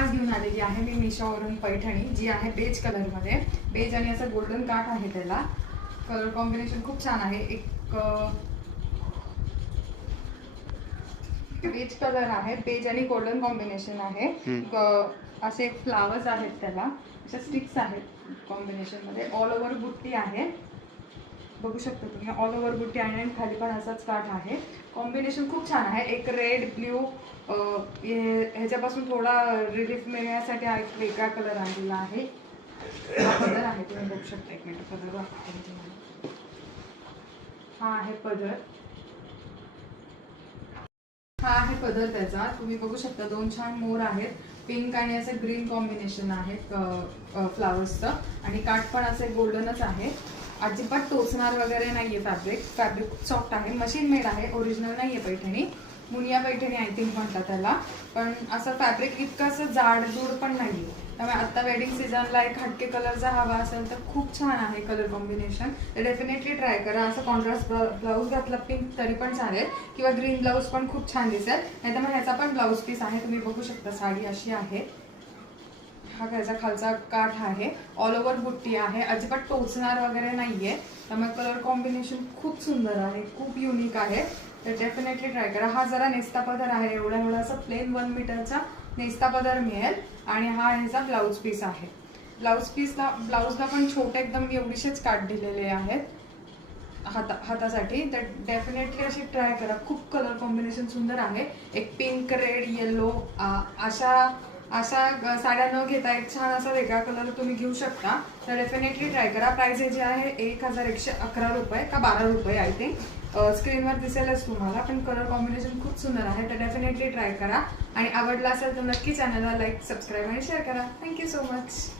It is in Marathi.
आज घेऊन आलेली आहे मी मिशोवरून पैठणी, जी आहे बेज कलरमध्ये. बेज आणि असं गोल्डन काठ आहे, त्याला कलर कॉम्बिनेशन खूप छान आहे. एक बेज कलर आहे, बेज आणि गोल्डन कॉम्बिनेशन आहे. असे फ्लावर्स आहेत, त्याला अशा स्टिक्स आहेत कॉम्बिनेशन मध्ये. ऑल ओव्हर बुट्टी आहे, बघू शकता तुम्ही. ऑल ओव्हर बुट्टी आणि खाली पण असाच काठ आहे. कॉम्बिनेशन खूप छान आहे. एक रेड ब्ल्यू ह्याच्यापासून थोडा रिलीफ मिळण्यासाठी हा एक वेगळा कलर आणलेला आहे. हा पदर आहे, तुम्ही बघू शकता. एक मिनिट, पदर दाखवते. हा आहे पदर, हा आहे पदर त्याचा. तुम्ही बघू शकता दोन छान मोर आहेत. पिंक आणि असं ग्रीन कॉम्बिनेशन आहे फ्लावर्सचं. आणि काठ पण असं गोल्डनच आहे. अजिबात टोचणार वगैरे नाहीये. फॅब्रिक खूप सॉफ्ट आहे. मशीन मेड आहे, ओरिजिनल नाहीये पैठणी. मुनिया पैठणी आय थिंक म्हणतात त्याला. पण असं फॅब्रिक इतकं असं जाडजूड पण नाहीये. त्यामुळे आता वेडिंग सीझनला एक हटके कलरचा हवा असेल तर खूप छान आहे कलर कॉम्बिनेशन. तर डेफिनेटली ट्राय करा. असं कॉन्ट्रास्ट ब्लाऊज घातला पिंक तरी पण चालेल, किंवा ग्रीन ब्लाऊज पण खूप छान दिसेल. नाही तर मग ह्याचा पण ब्लाऊज पीस आहे, तुम्ही बघू शकता. साडी अशी आहे. हा त्याचा खालचा काठ आहे. ऑल ओव्हर बुट्टी आहे. अजिबात टोचणार वगैरे नाहीये. त्यामुळे कलर कॉम्बिनेशन खूप सुंदर आहे, खूप युनिक आहे. तर डेफिनेटली ट्राय करा. हा जरा नेस्ता पदर आहे, एवढा असं प्लेन 1 मीटरचा नेस्ता पदर मिळेल. आणि हा ह्याचा ब्लाऊज पीस आहे. ब्लाऊजला पण छोटे एकदम एवढीशेच काठ दिलेले आहेत हातासाठी. तर डेफिनेटली अशी ट्राय करा. खूप कलर कॉम्बिनेशन सुंदर आहे. एक पिंक, रेड, येलो अशा साड्या न घेता एक छान असा वेगळा कलर तुम्ही घेऊ शकता. तर डेफिनेटली ट्राय करा. प्राइस जी आहे 1111 रुपये का 12 रुपये आय थिंक. स्क्रीनवर दिसेलच तुम्हाला. पण कलर कॉम्बिनेशन खूप सुंदर आहे. तर डेफिनेटली ट्राय करा. आणि आवडला असेल तर नक्की चॅनलला लाईक, सबस्क्राईब आणि शेअर करा. Thank you so much.